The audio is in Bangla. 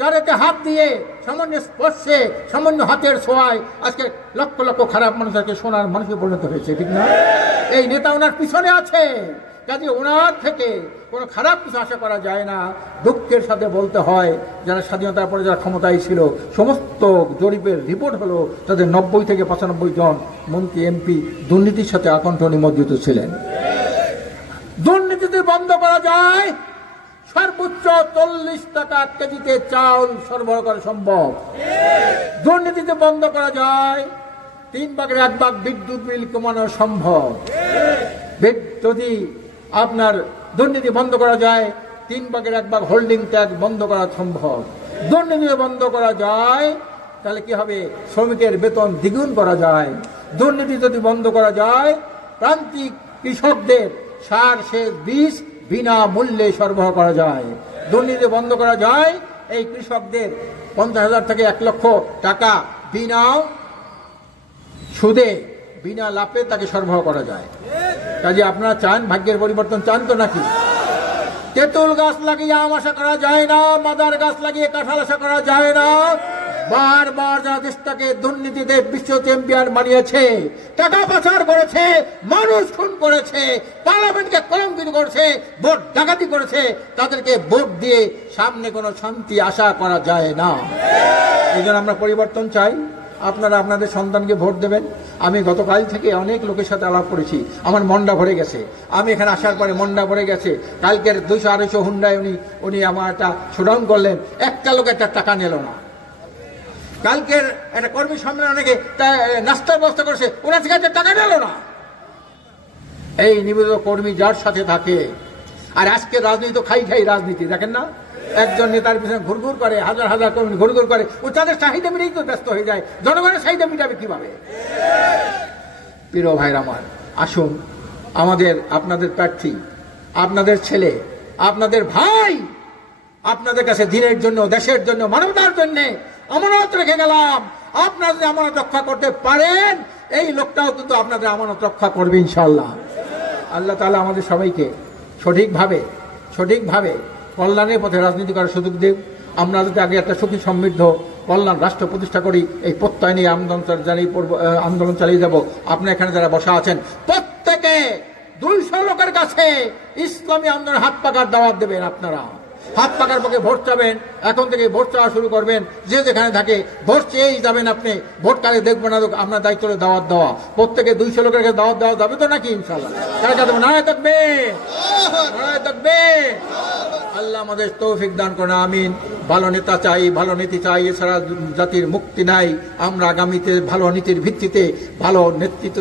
যাদেরকে হাত দিয়ে সামান্য স্পর্শে, সামান্য হাতের ছোঁয়ায় আজকে লক্ষ লক্ষ খারাপ মানুষকে সোনার মানুষে পরিণত হয়েছে, ঠিক না? এই নেতা ওনার পিছনে আছে, কাজে ওনার থেকে কোনো খারাপ কিছু আশা করা যায় না। দুঃখের সাথে বলতে হয়, যারা স্বাধীনতার পরে যারা ক্ষমতায় ছিল, সমস্ত জরিপের রিপোর্ট হলো তাদের 90 থেকে 95 জন মন্ত্রী এমপি দুর্নীতির সাথে আকণ্ঠ নিমজ্জিত ছিলেন। দুর্নীতি বন্ধ করা যায়, সর্বোচ্চ 40 টাকা কেজিতে চাউল সরবরাহ করা সম্ভব। দুর্নীতিতে বন্ধ করা যায়, 3 ভাগের 1 ভাগ বিদ্যুৎ বিল কমানো সম্ভব। যদি আপনার দুর্নীতি বন্ধ করা যায়, 3 ভাগের 1 ভাগ হোল্ডিং ট্যাক্স বন্ধ করা সম্ভব। দুর্নীতি বন্ধ করা যায়, তাহলে কি হবে? শ্রমিকের বেতন দ্বিগুণ করা যায়। দুর্নীতি যদি বন্ধ করা যায়, প্রান্তিক কৃষকদের সার, সেচ, বীজ বিনামূল্যে সরবরাহ করা যায়। দুর্নীতি বন্ধ করা যায়, এই কৃষকদের 50,000 থেকে 1 লক্ষ টাকা বিনা সুদে, বিনা লাভে তাকে সরবরাহ করা যায়। কাজে আপনারা চান ভাগ্যের পরিবর্তন চান তো নাকি? তেঁতুল গাছ লাগিয়ে আম আশা করা যায় না, মাদার গাছ লাগিয়ে কাঁঠাল আশা করা যায় না। বারবার যারা দেশটাকে দুর্নীতিতে বিশ্ব চ্যাম্পিয়ন বানিয়েছে, টাকা পাচার করেছে, মানুষ খুন করেছে, পার্লামেন্টকে কলঙ্কিত করেছে, ভোট ডাকাতি করেছে, তাদেরকে ভোট দিয়ে সামনে কোনো শান্তি আশা করা যায় না। এই জন্য আমরা পরিবর্তন চাই। আপনারা আপনাদের সন্তানকে ভোট দেবেন। আমি গতকাল থেকে অনেক লোকের সাথে আলাপ করেছি, আমার মনটা ভরে গেছে। আমি এখানে আসার পরে মনটা ভরে গেছে। কালকের 200-250 হুন্ডায় উনি আমার একটা শোডাউন করলেন, একটা লোক একটা টাকা নিল না। কালকের একটা কর্মী সম্মেলন অনেকে নাস্তার ব্যবস্থা করেছে, ওনার থেকে একটা টাকা নিল না। এই নিবেদিত কর্মী যার সাথে থাকে, আর আজকে রাজনীতি তো খাই খাই রাজনীতি, দেখেন না? একজন নেতার পিছনে ঘুরঘুর করে, হাজার হাজার কর্মী ঘুরঘুর করে, ও তাদের চাহিদা মিটেই তো ব্যস্ত হয়ে যায়। জনগণের চাহিদা মিটাবে কিভাবে? প্রিয় ভাইরা আমার, আসুন আমাদের, আপনাদের প্রার্থী, আপনাদের ছেলে, আপনাদের ভাই, আপনাদের কাছে দিনের জন্য, দেশের জন্য, মানবতার জন্য আমানত রেখে গেলাম। আপনারা যদি আমানত রক্ষা করতে পারেন, এই লোকটাও কিন্তু আপনাদের আমানত রক্ষা করবে ইনশাআল্লাহ। আল্লাহ তাআলা আমাদের সবাইকে সঠিকভাবে কল্যাণের পথে রাজনীতি করার সুযোগ দেব। আমরা যদি আগে একটা সুখী সমৃদ্ধ কল্যাণ রাষ্ট্র প্রতিষ্ঠা করি, এই প্রত্যয় নিয়ে আন্দোলন চালিয়ে যাব। আপনারা এখানে যারা বসা আছেন, প্রত্যেকে 200 লোকের কাছে ইসলামী আন্দোলনের হাত পাকার দাওয়াত দেবেন। আপনারা হাত পাকার পক্ষে ভোট চাবেন, এখন থেকে ভোট চাওয়া শুরু করবেন। যে যেখানে থাকে ভোট চেয়েই যাবেন। আপনি ভোট কালে দেখবেন না, আপনার দায়িত্ব দাওয়াত দেওয়া। প্রত্যেকে 200 লোকের কাছে দাওয়াত দেওয়া যাবে তো নাকি? ইনশাআল্লাহ। নারায়ে তাকবীর। আল্লাহ আমাদের তৌফিক দান করেন, আমিন। ভালো নেতা চাই, ভালো নীতি চাই, এছাড়া জাতির মুক্তি নাই। আমরা আগামীতে ভালো নীতির ভিত্তিতে ভালো নেতৃত্ব